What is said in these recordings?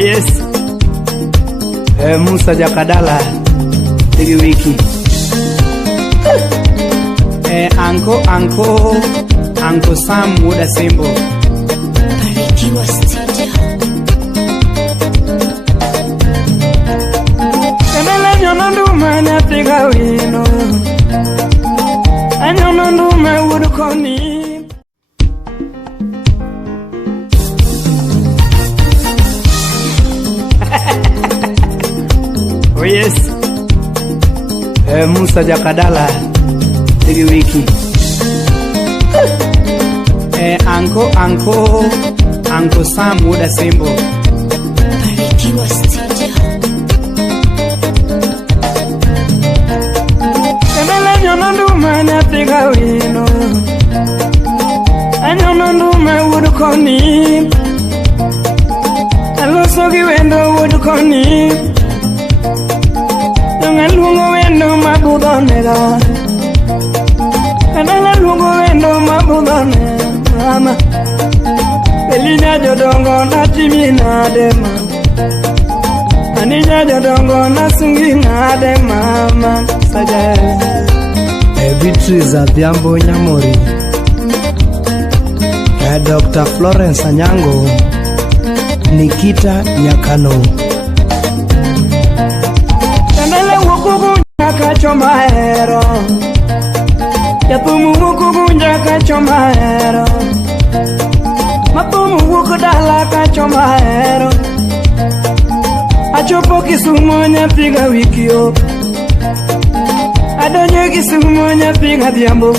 yes. Musa Jakadala Tigi wiki. Anko Sam Muda Simbo Barikiwa Studio. Kamela nyonanduma na piga wino Anyonanduma udukoni. Oh yes. Musa Jakadala Tigi wiki. Anko Sam Muda Simbo Barikiwa Studio. Kamela nyonanduma na piga wino Anyonanduma udukoni Alosogi wendo udukoni Lungo wendo mabudonega Kanala lungo wendo mabudonega Mama Belina jodongo na timina dema Anija jodongo na sungina de mama Sajaya Beatrice Adhiambo Nyamori Dr. Florence Anyango Nikita Nyakano Kanele wukugu nyaka chomaero Yapumu wukugu nyaka chomaero Mapumu wukudala ka chomaero Achopo Kisumu nyapiga wikio Adonye Kisumu nyapiga Adhiambo.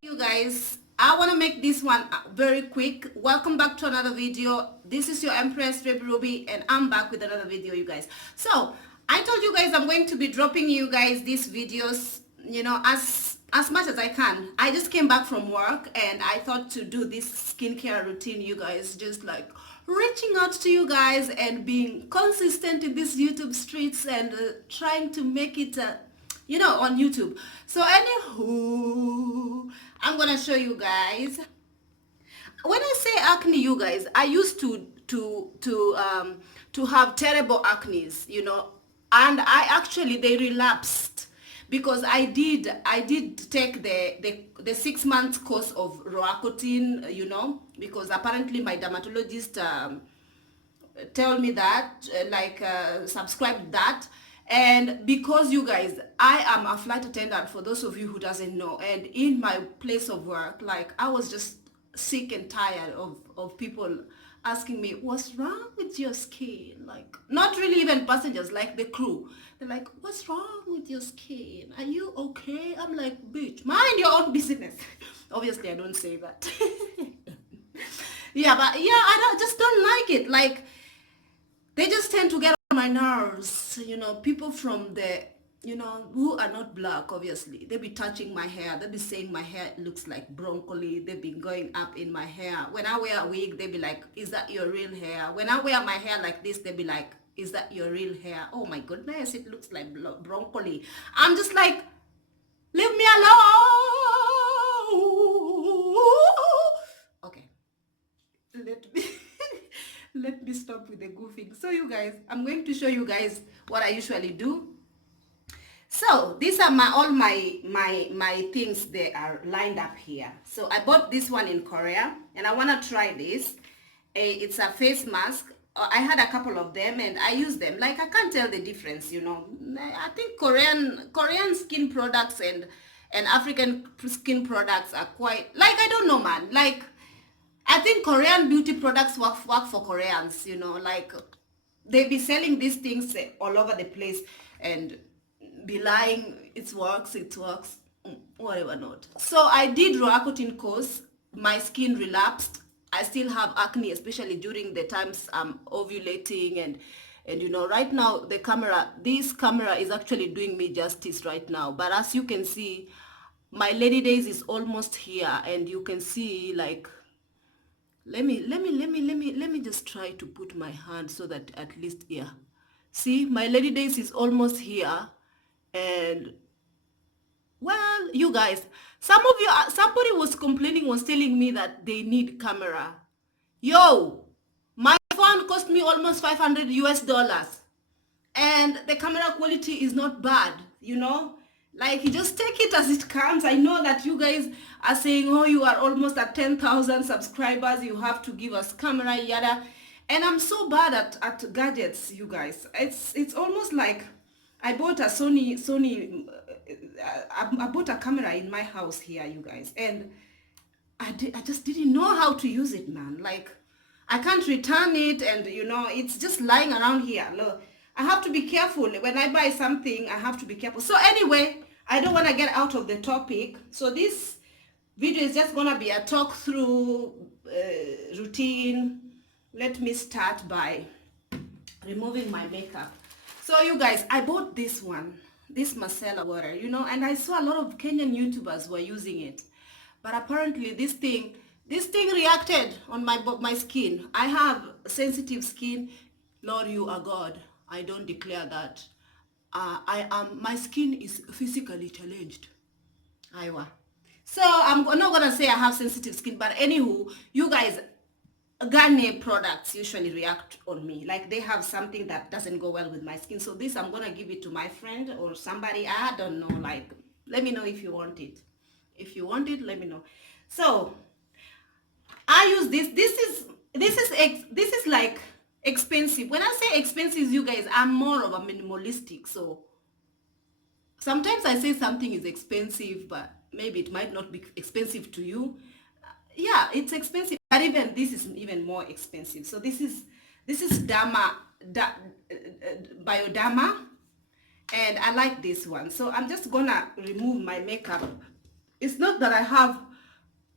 You guys, I want to make this one very quick. Welcome back to another video. This is your Empress Baby Ruby and I'm back with another video, you guys. So I told you guys I'm going to be dropping you guys these videos, you know, as much as I can. I just came back from work and I thought to do this skincare routine, you guys, just like reaching out to you guys and being consistent in these YouTube streets and trying to make it you know, on YouTube. So anywho, I'm gonna show you guys. When I say acne, you guys, I used to have terrible acnes, you know, and they relapsed because I did take the 6 months course of Roaccutane, you know, because apparently my dermatologist told me that, subscribe that. And because you guys, I am a flight attendant for those of you who doesn't know, and in my place of work, like I was just sick and tired of people asking me, what's wrong with your skin? Like, not really even passengers, like the crew. They're like, what's wrong with your skin? Are you okay? I'm like, bitch, mind your own business. Obviously, I don't say that. Yeah, but yeah, I just don't like it. Like, they just tend to get on my nerves. You know, people from the, you know, who are not black, obviously. They be touching my hair. They be saying my hair looks like broccoli. They be going up in my hair. When I wear a wig, they be like, is that your real hair? When I wear my hair like this, they be like, is that your real hair? Oh my goodness, it looks like broccoli. I'm just like, leave me alone. Okay, let me stop with the goofing. So you guys, I'm going to show you guys what I usually do. So these are all my things. They are lined up here. So I bought this one in Korea and I want to try this. It's a face mask. I had a couple of them and I use them. Like, I can't tell the difference, you know. I think Korean skin products and African skin products are quite, like, I don't know, man. Like, I think Korean beauty products work for Koreans, you know. Like, they be selling these things all over the place and be lying, it works, whatever not. So I did Roaccutane course. My skin relapsed. I still have acne, especially during the times I'm ovulating and you know, right now this camera is actually doing me justice right now. But as you can see, my lady days is almost here, and you can see, like, let me just try to put my hand so that at least, yeah. See, my lady days is almost here, and well, you guys, somebody was complaining, was telling me that they need camera. Yo, my phone cost me almost 500 US dollars. And the camera quality is not bad, you know. Like, you just take it as it comes. I know that you guys are saying, oh, you are almost at 10,000 subscribers, you have to give us camera, yada. And I'm so bad at gadgets, you guys. It's almost like I bought a Sony I bought a camera in my house here, you guys, and I just didn't know how to use it, man. Like, I can't return it, and you know, it's just lying around here. Look, I have to be careful. When I buy something, I have to be careful. So anyway, I don't want to get out of the topic. So this video is just going to be a talk through routine. Let me start by removing my makeup. So you guys, I bought this one, this micellar water, you know, and I saw a lot of Kenyan YouTubers were using it. But apparently this thing reacted on my skin. I have sensitive skin. Lord, you are God. I don't declare that. My skin is physically challenged. Iowa. So I'm not gonna say I have sensitive skin, but anywho, you guys, Garnier products usually react on me. Like, they have something that doesn't go well with my skin. So this, I'm gonna give it to my friend or somebody. I don't know. Like, let me know if you want it. If you want it, let me know. So I use this. This is like expensive. When I say expensive, you guys, I'm more of a minimalistic. So sometimes I say something is expensive, but maybe it might not be expensive to you. Yeah, it's expensive, but even this is even more expensive. So this is Bioderma, and I like this one. So I'm just gonna remove my makeup. It's not that I have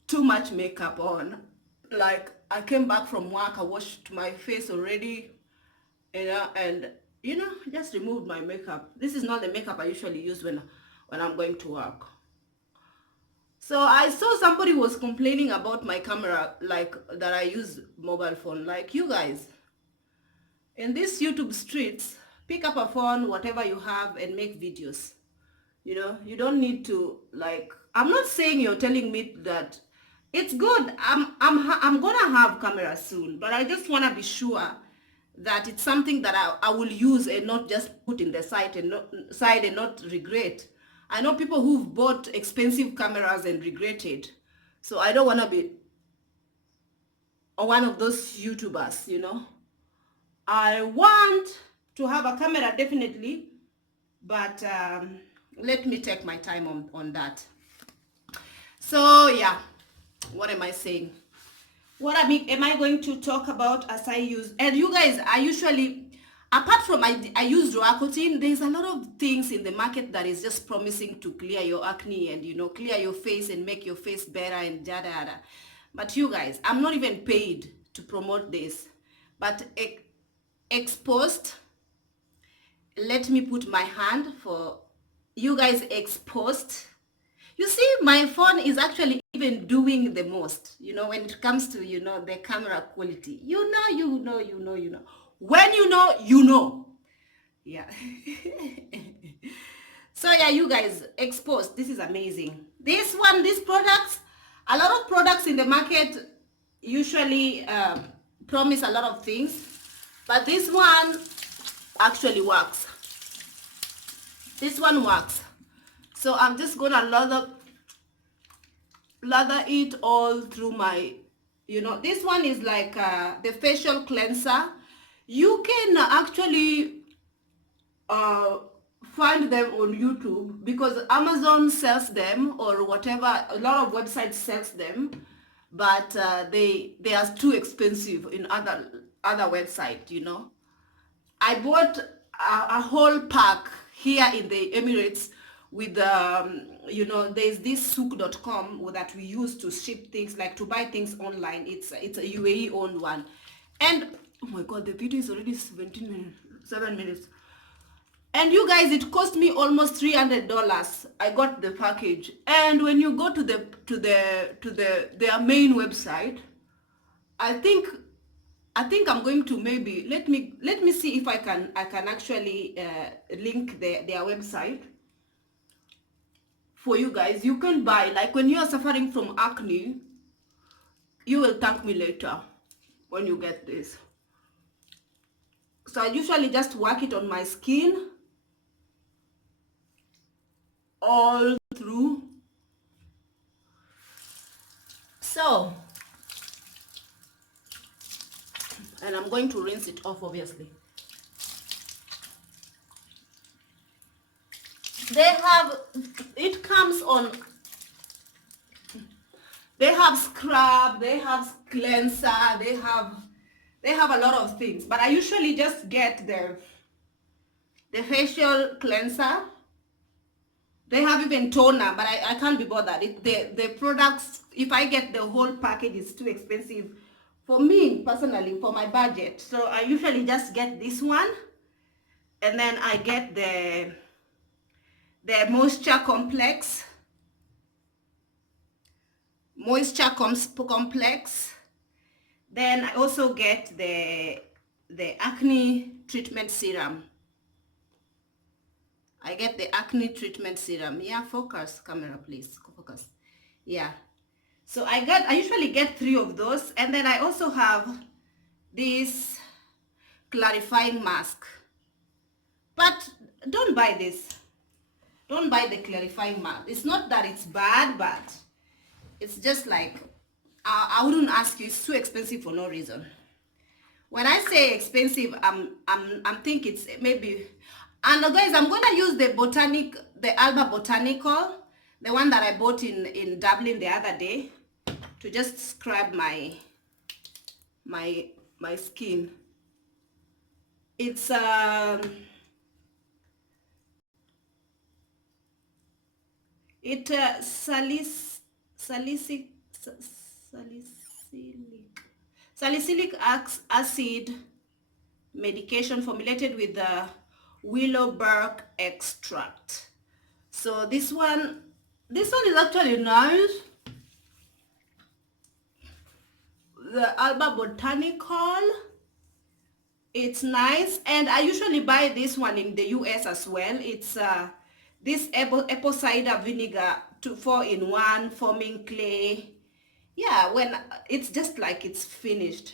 too much makeup on. Like, I came back from work, I washed my face already, you know, and you know, just removed my makeup. This is not the makeup I usually use when I'm going to work. So I saw somebody was complaining about my camera, like that I use mobile phone. Like, you guys, in these YouTube streets, pick up a phone, whatever you have, and make videos. You know, you don't need to, like, I'm not saying you're telling me that it's good. I'm gonna have camera soon, but I just wanna be sure that it's something that I will use and not just put in the side and not regret. I know people who've bought expensive cameras and regretted. So I don't want to be one of those YouTubers, you know. I want to have a camera, definitely, but let me take my time on that. So yeah, what am I saying? What am I going to talk about as I use? And you guys, I usually, apart from I use Roaccutane, there's a lot of things in the market that is just promising to clear your acne and, you know, clear your face and make your face better and yada yada. But you guys, I'm not even paid to promote this. But exposed, let me put my hand for you guys. Exposed. You see, my phone is actually even doing the most, you know, when it comes to, you know, the camera quality. You know. When you know, you know. Yeah. So yeah, you guys, exposed. This is amazing. This one, these products, a lot of products in the market usually promise a lot of things, but this one actually works. This one works. So I'm just gonna lather it all through my, you know, this one is like the facial cleanser. You can actually find them on YouTube because Amazon sells them or whatever. A lot of websites sells them, but they are too expensive in other websites, you know. I bought a whole pack here in the Emirates with, you know, there's this souk.com that we use to ship things, like to buy things online. It's a UAE owned one. And oh my God, the video is already 7 minutes. And you guys, it cost me almost $300. I got the package. And when you go to their main website, I think I'm going to maybe let me see if I can actually link their website for you guys. You can buy, like, when you are suffering from acne, you will thank me later when you get this. So I usually just work it on my skin all through. So, and I'm going to rinse it off, obviously. It comes on, they have scrub, they have cleanser, they have a lot of things. But I usually just get the facial cleanser. They have even toner, but I can't be bothered. The products, if I get the whole package, it's too expensive for me personally, for my budget. So I usually just get this one, and then I get the moisture complex. Then I also get the acne treatment serum. I get the acne treatment serum. Yeah, focus, camera, please. Focus. Yeah. So I usually get 3 of those. And then I also have this clarifying mask. But don't buy this. Don't buy the clarifying mask. It's not that it's bad, but it's just like, I wouldn't ask you. It's too expensive for no reason. When I say expensive, I'm thinking it's maybe. And guys, I'm gonna use the Alba Botanical, the one that I bought in Dublin the other day, to just scrub my skin. It's salicylic acid medication formulated with the willow bark extract. So this one is actually nice. The Alba Botanical, it's nice, and I usually buy this one in the US as well. It's this apple cider vinegar 4-in-1 forming clay. Yeah, when it's just like it's finished.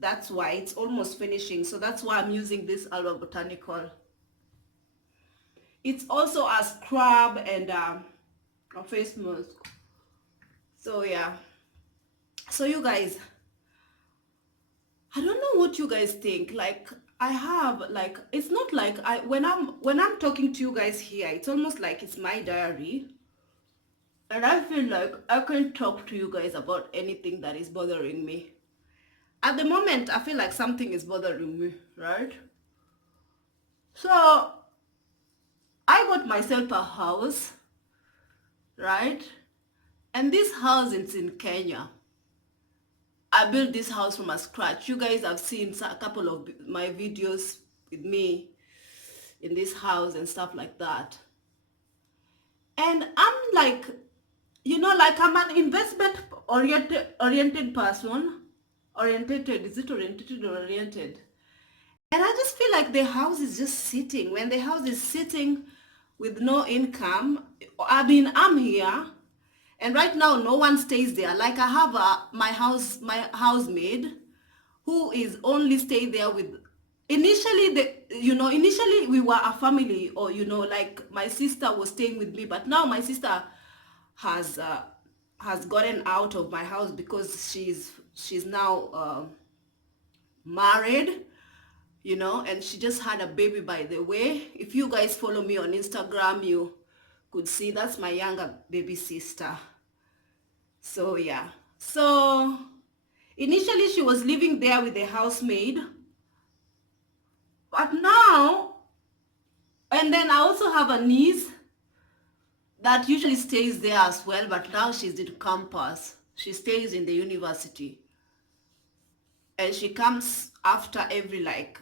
That's why it's almost finishing. So that's why I'm using this Alba Botanical. It's also a scrub and a face mask. So yeah. So you guys, I don't know what you guys think. Like, I have, like, it's not like when I'm talking to you guys here, it's almost like it's my diary. And I feel like I can talk to you guys about anything that is bothering me. At the moment, I feel like something is bothering me, right? So I got myself a house, right? And this house is in Kenya. I built this house from scratch. You guys have seen a couple of my videos with me in this house and stuff like that. And I'm like, you know, like, I'm an investment oriented person. Orientated, is it orientated or oriented? And I just feel like the house is just sitting. When the house is sitting with no income, I mean, I'm here, and right now no one stays there. Like, I have my housemaid who is only stay there with. Initially we were a family, or like, my sister was staying with me, but now my sister has gotten out of my house because she's now married, and she just had a baby, by the way. If you guys follow me on Instagram, you could see that's my younger baby sister. So yeah, so initially she was living there with the housemaid, but now, and then I also have a niece that usually stays there as well, but now she's in campus. She stays in the university, and she comes after every like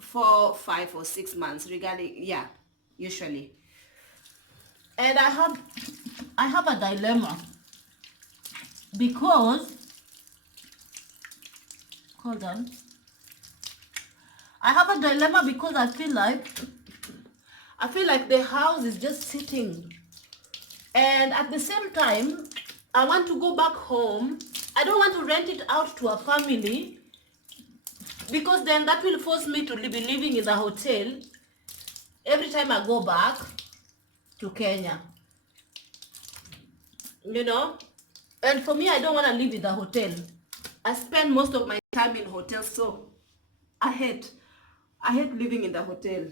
4, 5, or 6 months, regarding, yeah, usually. And I have a dilemma, because, hold on, I have a dilemma because I feel like the house is just sitting, and at the same time I want to go back home. I don't want to rent it out to a family because then that will force me to be living in the hotel every time I go back to Kenya, you know. And for me, I don't want to live in the hotel. I spend most of my time in hotels, so I hate living in the hotel.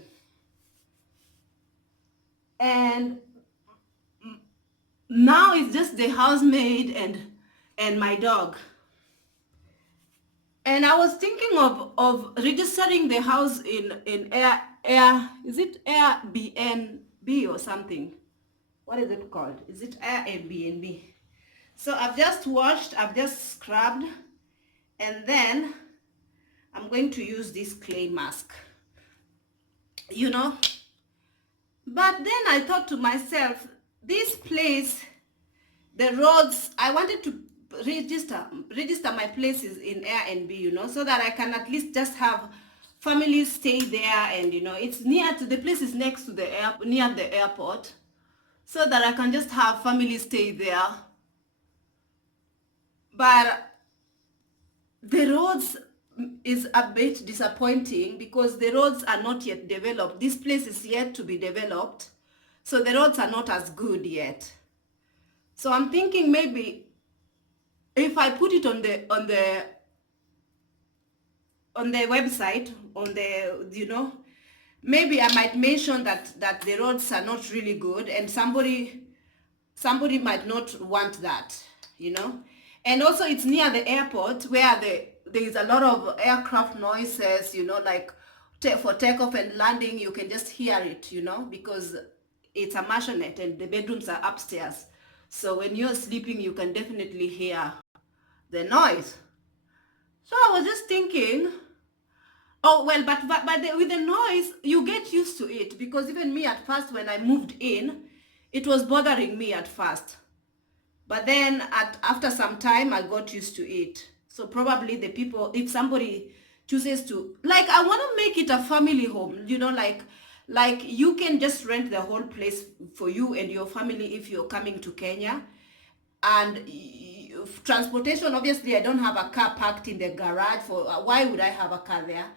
And now it's just the housemaid and my dog. And I was thinking of registering the house in air is it Airbnb or something? What is it called? Is it Airbnb? So I've just washed, I've just scrubbed, and then I'm going to use this clay mask, you know. But then I thought to myself, this place, the roads, I wanted to register my places in Airbnb, you know, so that I can at least just have families stay there, and you know, it's near to the place is next to the near the airport, so that I can just have families stay there. But the roads is a bit disappointing because the roads are not yet developed. This place is yet to be developed, so the roads are not as good yet. So I'm thinking maybe if I put it on the website, on the, you know, maybe I might mention that the roads are not really good, and somebody might not want that, you know. And also it's near the airport where there is a lot of aircraft noises, you know, like for takeoff and landing, you can just hear it, you know, because it's a maisonette and the bedrooms are upstairs. So when you're sleeping, you can definitely hear the noise. So I was just thinking, oh well, but with the noise, you get used to it, because even me at first when I moved in, it was bothering me at first. But then after some time, I got used to it. So probably the people, if somebody chooses to, like, I want to make it a family home, you know, like you can just rent the whole place for you and your family if you're coming to Kenya. And transportation, obviously, I don't have a car parked in the garage. For why would I have a car there?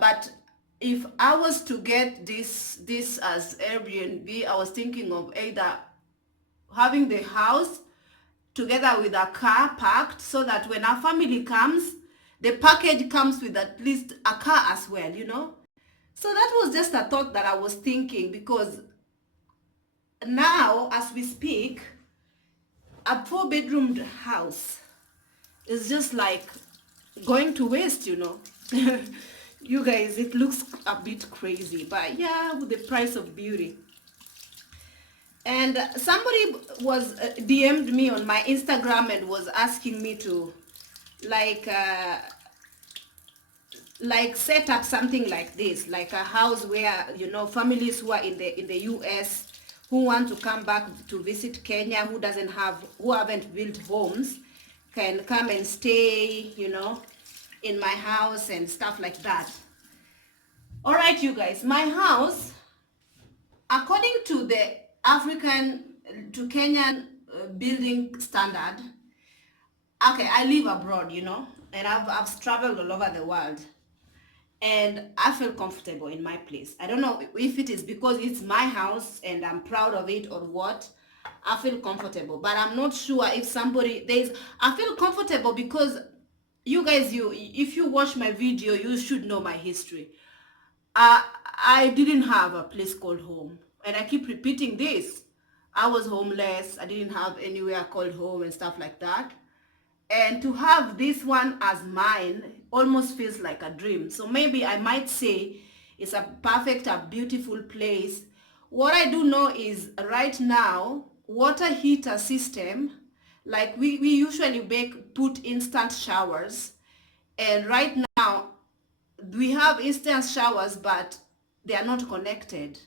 But if I was to get this as Airbnb, I was thinking of either having the house together with a car parked, so that when our family comes, the package comes with at least a car as well, you know. So that was just a thought that I was thinking, because now as we speak, a 4-bedroomed house is just like going to waste, you know. You guys, it looks a bit crazy, but yeah, with the price of beauty. And somebody was DM'd me on my Instagram and was asking me to like set up something like this, like a house where, you know, families who are in the US who want to come back to visit Kenya, who haven't built homes, can come and stay, you know, in my house and stuff like that. All right, you guys, my house, according to the Kenyan building standard, okay, I live abroad, you know, and I've traveled all over the world, and I feel comfortable in my place. I don't know if it is because it's my house and I'm proud of it or what. I feel comfortable, but I'm not sure if I feel comfortable because you guys, if you watch my video, you should know my history. I didn't have a place called home, and I keep repeating this. I was homeless. I didn't have anywhere called home and stuff like that. And to have this one as mine almost feels like a dream. So maybe I might say it's a perfect, a beautiful place. What I do know is right now, water heater system, like we usually put instant showers. And right now, we have instant showers, but they are not connected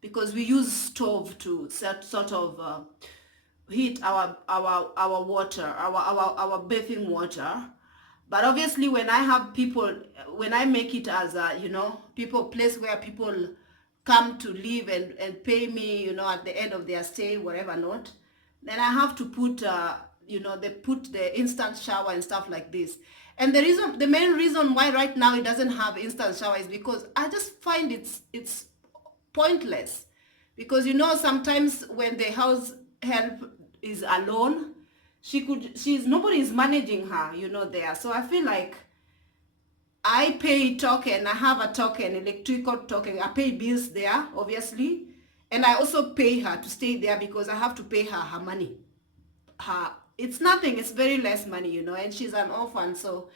because we use stove to sort of heat our water, our bathing water. But obviously when I have people, when I make it as a, you know, place where people come to live and pay me, you know, at the end of their stay, whatever not, then I have to put you know, they put the instant shower and stuff like this. And the main reason why right now it doesn't have instant shower is because I just find it's pointless. Because, you know, sometimes when the house help is alone, nobody is managing her, you know, there. So I feel like I pay token, I have a token, electrical token, I pay bills there, obviously. And I also pay her to stay there because I have to pay her money. It's nothing, it's very less money, you know, and she's an orphan. So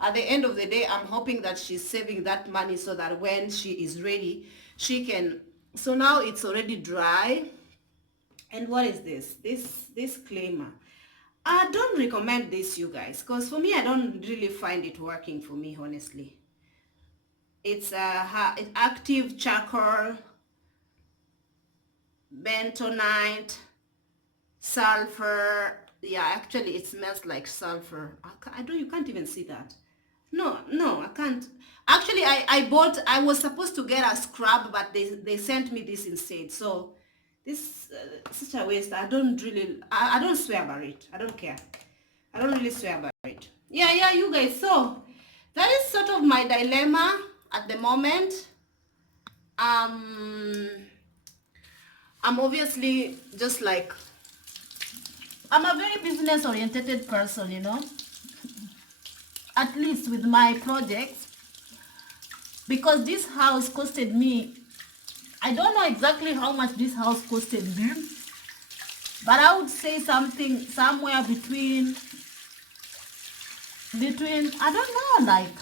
at the end of the day, I'm hoping that she's saving that money so that when she is ready, she can. So now it's already dry. And what is this? This disclaimer. I don't recommend this, you guys, because for me, I don't really find it working for me, honestly. It's active charcoal, bentonite, sulfur. Yeah, actually it smells like sulfur. You can't even see that. No, I can't. Actually, I was supposed to get a scrub, but they sent me this instead. So this such a waste. I don't swear by it. I don't care. I don't really swear by it. Yeah, you guys. So that is sort of my dilemma at the moment. I'm obviously just like, I'm a very business oriented person, you know, at least with my projects, because this house costed me, I don't know exactly how much this house costed me, but I would say something somewhere between I don't know, like,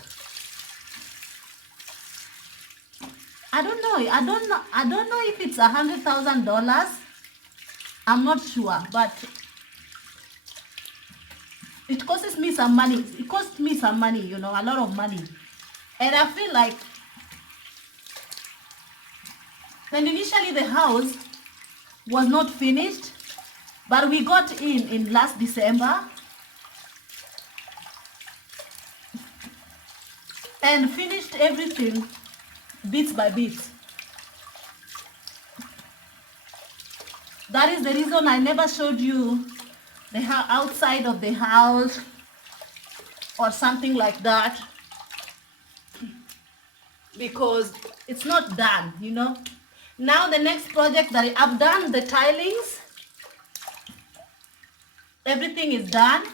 I don't know if it's $100,000. I'm not sure, but it costs me some money. It cost me some money, you know, a lot of money. And I feel like, and initially the house was not finished, but we got in last December and finished everything bit by bit. That is the reason I never showed you the outside of the house or something like that, because it's not done, you know. Now the next project that I've done, the tilings, everything is done.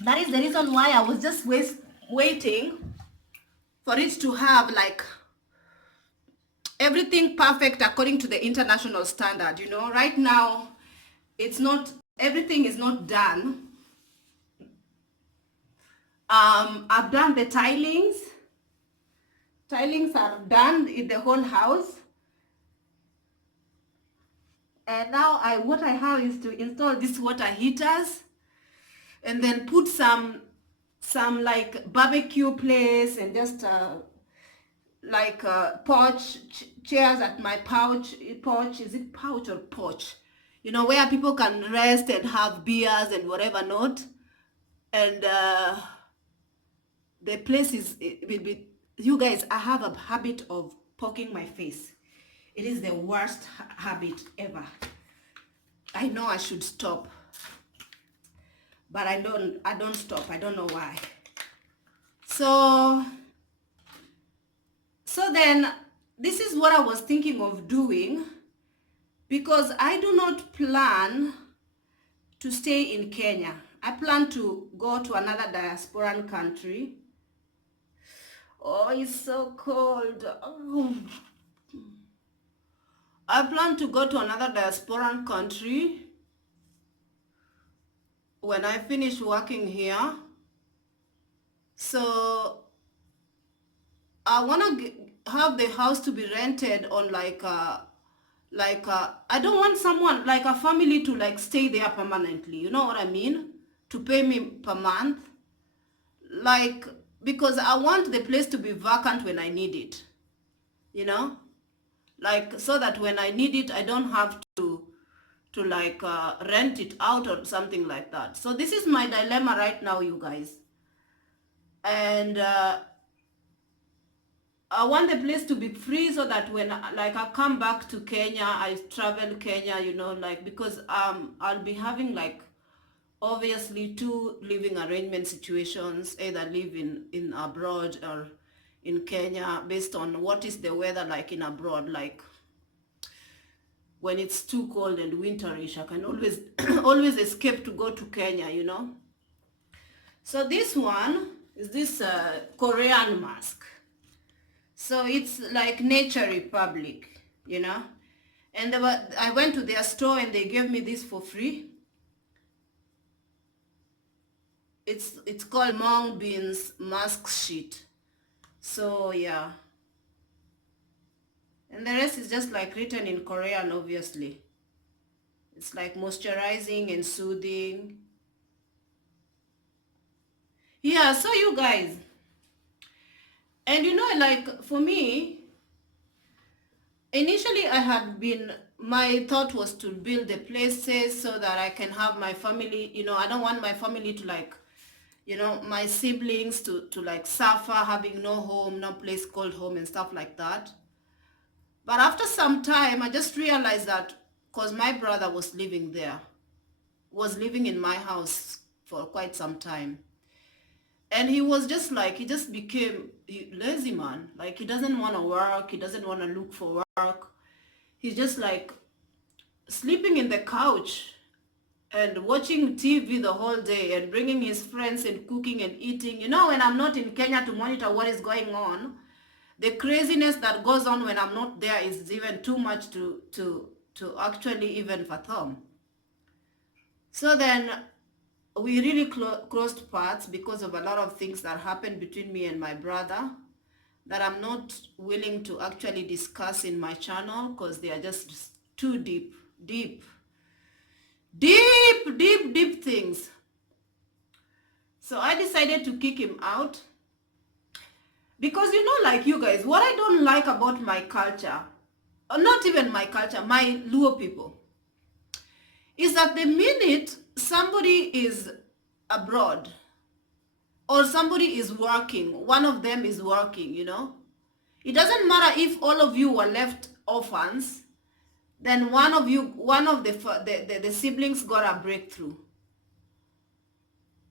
That is the reason why I was just waiting for it to have like everything perfect according to the international standard, you know. Right now it's not, everything is not done. I've done the tilings are done in the whole house, and now what I have is to install these water heaters and then put some like barbecue place and just like porch chairs at my porch. Is it pouch or porch? You know, where people can rest and have beers and whatever not. And the place it will be, you guys, I have a habit of poking my face. It is the worst habit ever. I know I should stop, but I don't stop. I don't know why. So then this is what I was thinking of doing, because I do not plan to stay in Kenya. I plan to go to another diasporan country. Oh, it's so cold. Oh. I plan to go to another diasporan country when I finish working here. So I want to have the house to be rented on like I don't want someone, like a family, to like stay there permanently. You know what I mean? To pay me per month. Like, because I want the place to be vacant when I need it. You know? Like, so that when I need it, I don't have to like rent it out or something like that. So this is my dilemma right now, you guys. And I want the place to be free so that when like I come back to Kenya, I travel Kenya, you know, like, because I'll be having like obviously two living arrangement situations, either live in abroad or in Kenya, based on what is the weather like in abroad. Like when it's too cold and winterish, I can always always escape to go to Kenya, you know. So this one is this Korean mask. So it's like Nature Republic, you know. And I went to their store and they gave me this for free. It's called Mung Beans Mask Sheet. So yeah. And the rest is just like written in Korean, obviously. It's like moisturizing and soothing. Yeah, so you guys. And you know, like for me, initially my thought was to build the places so that I can have my family, you know. I don't want my family to like, you know, my siblings to like suffer having no home, no place called home and stuff like that. But after some time, I just realized that because my brother was living there, was living in my house for quite some time. And he was just like, he just became lazy, man. Like he doesn't want to work. He doesn't want to look for work. He's just like sleeping in the couch and watching TV the whole day and bringing his friends and cooking and eating. You know, when I'm not in Kenya to monitor what is going on, the craziness that goes on when I'm not there is even too much to actually even fathom. So then we really crossed paths because of a lot of things that happened between me and my brother that I'm not willing to actually discuss in my channel because they are just too deep things. So I decided to kick him out because, you know, like you guys, what I don't like about my culture, or not even my culture, my Luo people, is that the minute somebody is abroad or somebody is working, one of them is working, you know, it doesn't matter if all of you were left orphans, then one of the siblings got a breakthrough.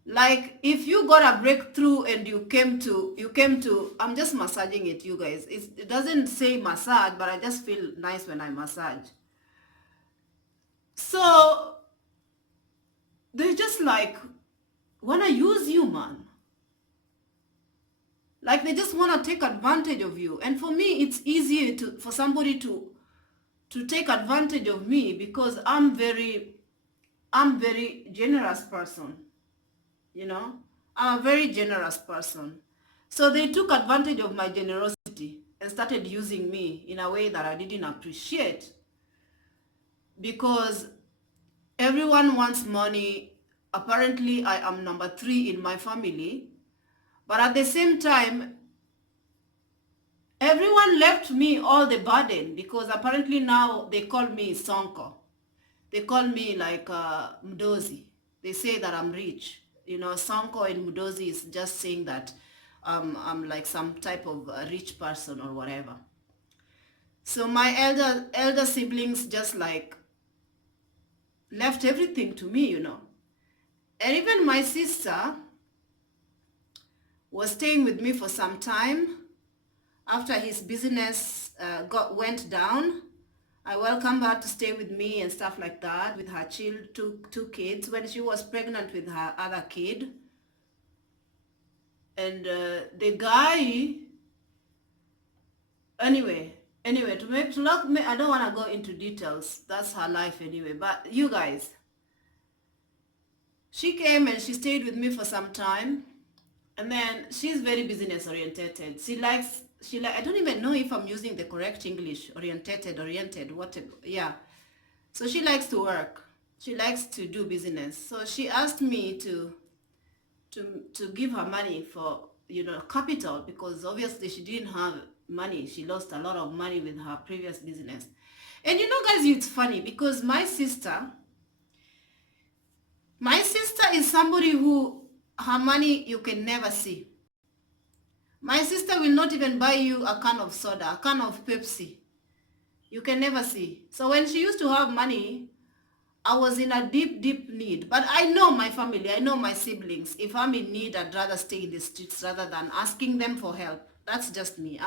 Like if you got a breakthrough and you came to, I'm just massaging it, you guys. It doesn't say massage, but I just feel nice when I massage. So they just like want to use you, man. Like they just want to take advantage of you. And for me, it's easier for somebody to take advantage of me because I'm very generous person. You know, I'm a very generous person. So they took advantage of my generosity and started using me in a way that I didn't appreciate because everyone wants money. Apparently, I am number 3 in my family. But at the same time, everyone left me all the burden because apparently now they call me Sonko. They call me like Mdozi. They say that I'm rich. You know, Sonko and Mudozi is just saying that I'm like some type of rich person or whatever. So my elder siblings just like left everything to me, you know. And even my sister was staying with me for some time. After his business went down, I welcomed her to stay with me and stuff like that with her two kids when she was pregnant with her other kid. And the guy, anyway, I don't want to go into details. That's her life anyway. But you guys, she came and she stayed with me for some time. And then she's very business oriented. I don't even know if I'm using the correct English, oriented, whatever. Yeah. So she likes to work. She likes to do business. So she asked me to give her money for, you know, capital because obviously she didn't have money. She lost a lot of money with her previous business. And you know, guys, it's funny because my sister is somebody who her money you can never see. My sister will not even buy you a can of soda, a can of Pepsi. You can never see. So when she used to have money, I was in a deep, deep need. But I know my family, I know my siblings. If I'm in need, I'd rather stay in the streets rather than asking them for help. That's just me.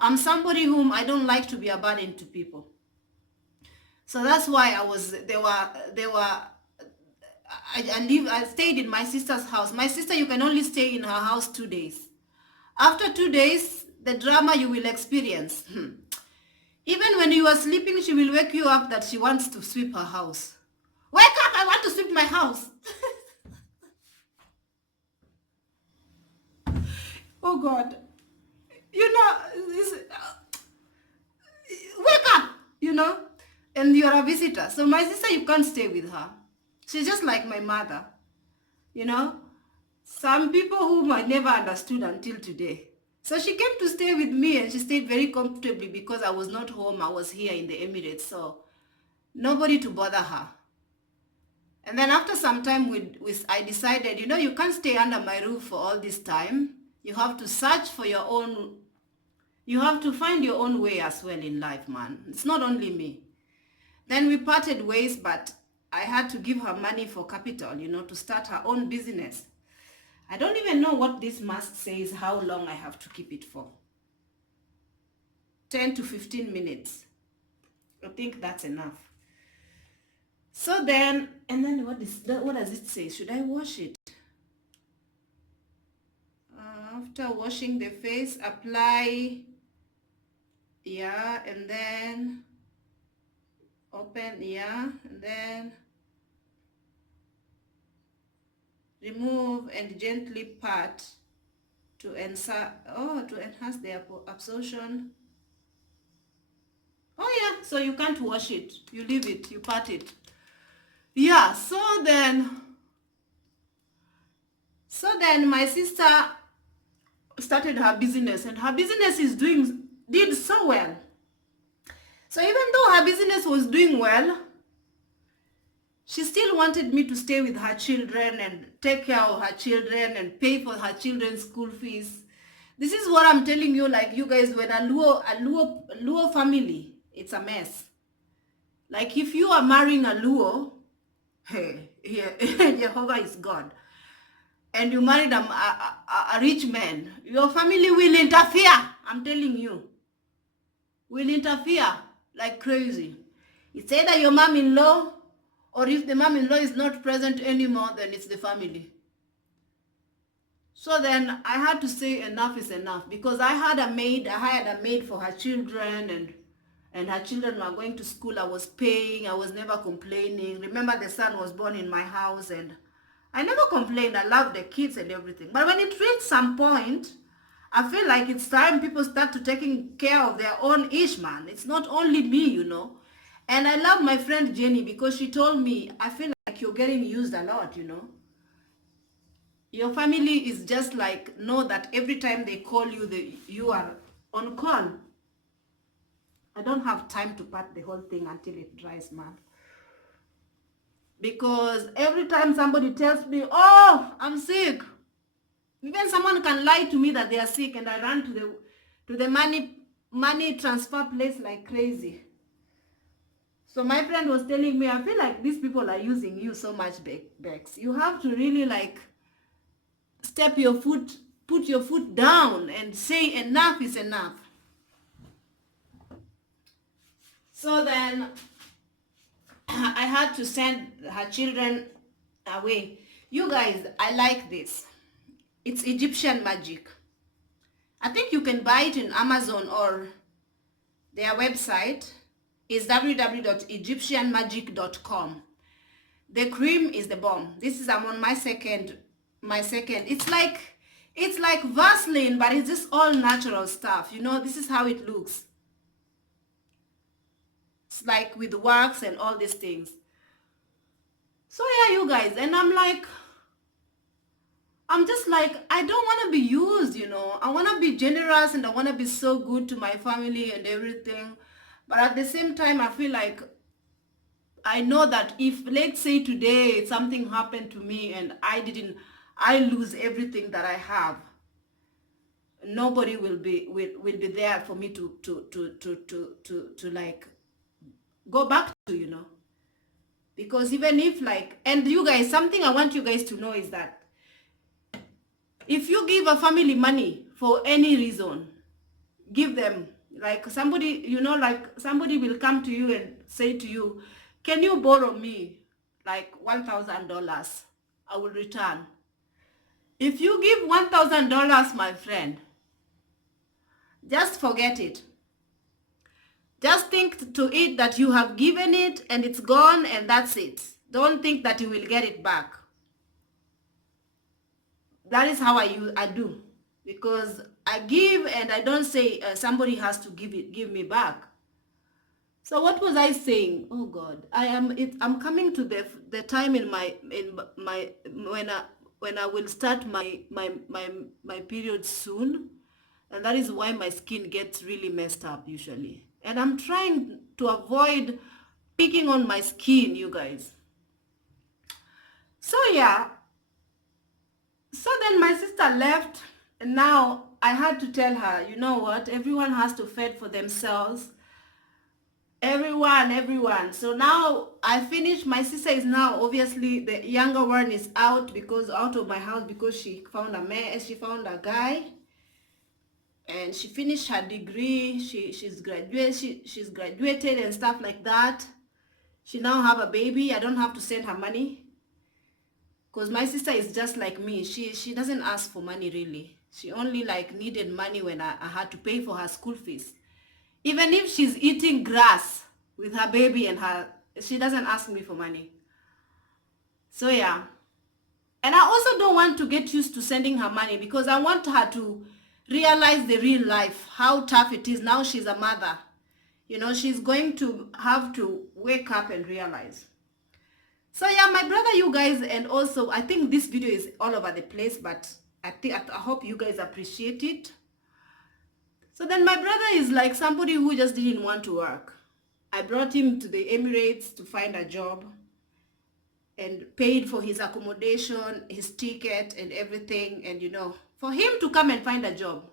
I'm somebody whom I don't like to be a burden to people. So that's why I stayed in my sister's house. My sister, you can only stay in her house 2 days. After 2 days, the drama you will experience. Even when you are sleeping, she will wake you up that she wants to sweep her house. Wake up, I want to sweep my house. Oh God. You know, wake up, and you're a visitor. So my sister, you can't stay with her. She's just like my mother, you know. Some people whom I never understood until today. So she came to stay with me and she stayed very comfortably because I was not home. I was here in the Emirates. So nobody to bother her. And then after some time, I decided, you can't stay under my roof for all this time. You have to search for your own, you have to find your own way as well in life, man. It's not only me. Then we parted ways, but I had to give her money for capital, to start her own business. I don't even know what this mask says, how long I have to keep it for. 10 to 15 minutes. I think that's enough. So then, and then what does it say? Should I wash it? After washing the face, apply, and then open, and then remove and gently pat to enhance the absorption. Oh yeah, so you can't wash it. You leave it, you pat it. Yeah, so then my sister started her business, and her business did so well. So even though her business was doing well, she still wanted me to stay with her children and take care of her children and pay for her children's school fees. This is what I'm telling you, like you guys, when a Luo family, it's a mess. Like if you are marrying a Luo, hey, Jehovah is God, and you married a rich man, your family will interfere. I'm telling you, will interfere like crazy. It's either your mom-in-law, or if the mom-in-law is not present anymore, then it's the family. So then I had to say enough is enough, because I hired a maid for her children, and her children were going to school. I was paying, I was never complaining. Remember, the son was born in my house, and I never complained. I loved the kids and everything. But when it reached some point, I feel like it's time people start to taking care of their own ish, man. It's not only me, And I love my friend Jenny, because she told me, I feel like you're getting used a lot, Your family is just like, know that every time they call you, you are on call. I don't have time to pat the whole thing until it dries, man. Because every time somebody tells me, oh, I'm sick, even someone can lie to me that they are sick, and I run to the money transfer place like crazy. So my friend was telling me, I feel like these people are using you so much, Bex. You have to really like put your foot down and say enough is enough. So then I had to send her children away. You guys, I like this. It's Egyptian magic. I think you can buy it in Amazon, or their website is www.egyptianmagic.com. The cream is the bomb. This is, I'm on my second. It's like Vaseline, but it's just all natural stuff. This is how it looks. It's like with wax and all these things. So yeah, you guys, and I'm just like, I don't want to be used, I want to be generous, and I want to be so good to my family and everything. But at the same time, I feel like, I know that if, let's say today, something happened to me and I lose everything that I have, nobody will be there for me to like go back to, Because even if like, and you guys, something I want you guys to know is that if you give a family money for any reason, give them, like somebody, you know, like somebody will come to you and say to you, can you borrow me like $1,000? I will return. If you give $1,000, my friend, just forget it. Just think to it that you have given it and it's gone and that's it. Don't think that you will get it back. That is how I do. Because I give and I don't say somebody has to give me back. So what was I saying? Oh God, I'm coming to the time in my when I will start my period soon, and that is why my skin gets really messed up usually. And I'm trying to avoid picking on my skin, you guys. So yeah. So then my sister left, and now I had to tell her, you know what? Everyone has to fend for themselves. Everyone. So now I finished. My sister is now, obviously the younger one is out of my house because she found a guy, and she finished her degree. She's graduated and stuff like that. She now have a baby. I don't have to send her money because my sister is just like me. She doesn't ask for money really. She only like needed money when I had to pay for her school fees. Even if she's eating grass with her baby and she doesn't ask me for money. So yeah. And I also don't want to get used to sending her money because I want her to realize the real life, how tough it is. Now she's a mother. You know, she's going to have to wake up and realize. So yeah, my brother, you guys, and also I think this video is all over the place, but I hope you guys appreciate it. So then my brother is like somebody who just didn't want to work. I brought him to the Emirates to find a job and paid for his accommodation, his ticket and everything. And you know, for him to come and find a job.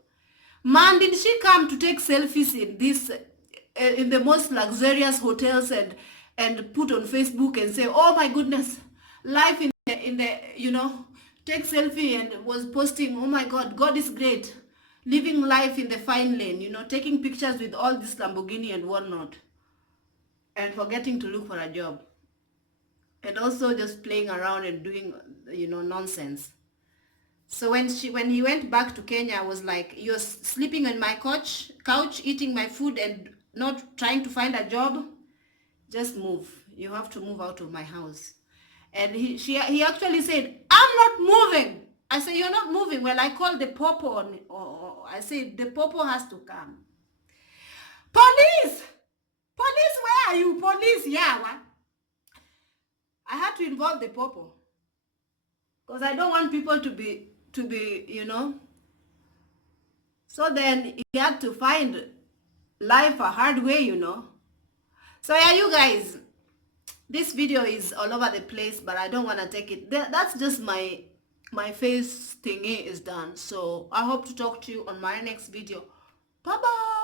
Man, did she come to take selfies in the most luxurious hotels and put on Facebook and say, oh my goodness, life in the you know, take selfie, and was posting, oh my God, God is great. Living life in the fine lane, you know, taking pictures with all this Lamborghini and whatnot, and forgetting to look for a job, and also just playing around and doing, you know, nonsense. So when he went back to Kenya, I was like, you're sleeping on my couch, eating my food and not trying to find a job. Just move. You have to move out of my house. And he actually said, I'm not moving. I said, you're not moving. Well, I called the popo I said, the popo has to come. Police! Police, where are you? Police, yeah. What? I had to involve the popo. Because I don't want people to be, you know. So then he had to find life a hard way, you know. So yeah, you guys, this video is all over the place, but I don't want to take it. That's just my face thingy is done. So I hope to talk to you on my next video. Bye bye.